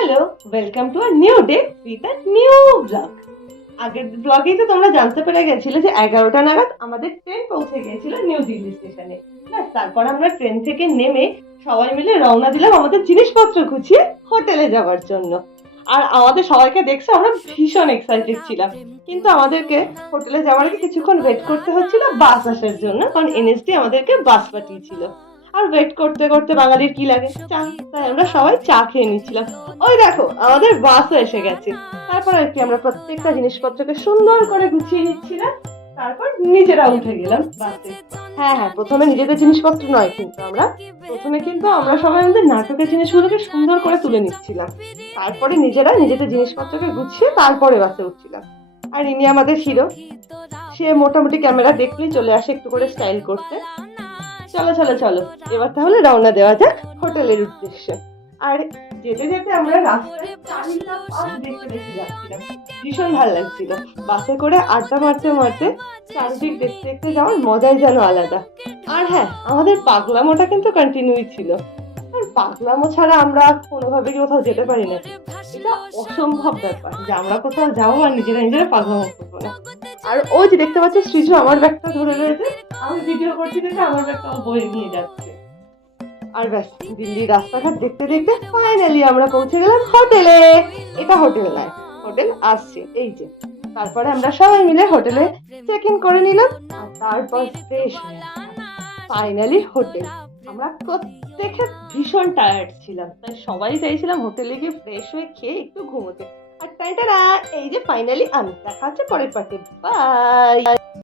Hello welcome to our new day with a new vlog আগের ব্লগেই তো তোমরা জানতে পেরে গেছিলে যে এগারোটা নাগাদ আমাদের ট্রেন পৌঁছে গিয়েছিল নিউ দিল্লি স্টেশনে ব্যাস, তারপর আমরা ট্রেন থেকে নেমে সবাই মিলে রওনা দিলাম আমাদের জিনিসপত্র গুছিয়ে হোটেলে যাওয়ার জন্য। আর আমাদের সবাইকে দেখছে আমরা ভীষণ এক্সাইটেড ছিলাম। কিন্তু আমাদেরকে হোটেলে যাওয়ার আগে কিছুক্ষণ ওয়েট করতে হচ্ছিল বাস আসার জন্য। কারণ এনএসডি আমাদেরকে বাস পাঠিয়েছিল। আর ওয়েট করতে করতে বাঙালির কি লাগে? তাই আমরা সবাই চা খেয়ে নিচ্ছিলাম ওই দেখো, আমাদের বাসও এসে গেছে। তারপর আর কি আমরা প্রত্যেকটা জিনিসপত্রকে সুন্দর করে গুছিয়ে নিচ্ছিলাম। তারপর নিজেরা উঠে গেলাম বাসে হ্যাঁ হ্যাঁ প্রথমে নিজেদের জিনিসপত্র নয় কিন্তু আমরা। প্রথমে কিন্তু আমরা সবাই আমাদের নাটকের জিনিসগুলোকে সুন্দর করে তুলে নিচ্ছিলাম। তারপরে নিজেরা নিজেদের জিনিসপত্রকে গুছিয়ে তারপরে বাসে উঠছিলাম। আর ইনি আমাদের হিরো সে মোটামুটি ক্যামেরা দেখলেই চলে আসে একটু করে স্টাইল করতে। চলো চলো চলো। এবার তাহলে রওনা দেওয়া যাক হোটেলের উদ্দেশ্যে। আর যেতে যেতে আমরা রাস্তায় ভীষণ ভালো লাগছিল। বাসে করে আড্ডা মারতে মারতে চারিদিক দেখতে দেখতে যাওয়ার মজাই যেন আলাদা। আর হ্যাঁ আমাদের পাগলামোটা কিন্তু কন্টিনিউই ছিল। আর পাগলামো ছাড়া আমরা কোনোভাবে কোথাও যেতে পারি না। এটা অসম্ভব ব্যাপার যে আমরা কোথাও যাব আর নিজেরা নিজেরা পাগলামো করব না। আর ওই যে দেখতে পাচ্ছ, সৃজু আমার ব্যাগটা ধরে রয়েছে। আমি ভিডিও করছি দেখে আমার ও বয়ে নিয়ে যাচ্ছে। আর ব্যাস রাস্তাঘাট দেখতে দেখতে ফাইনালি আমরা পৌঁছে গেলাম হোটেলে। এটা হোটেল নয়, হোটেল আসছে, এই যে। তারপরে আমরা সবাই মিলে হোটেলে চেক ইন করে নিলাম, আর তারপর ফ্রেশ ফাইনালি হোটেল। আমরা প্রত্যেকে ভীষণ টায়ার্ড ছিলাম, তাই সবাই চাইছিলাম হোটেলে গিয়ে ফ্রেশ হয়ে খেয়ে একটু ঘুমোতে। আর টাইটারা এই যে ফাইনালি আমি, দেখা হচ্ছে পরের পার্টি বাই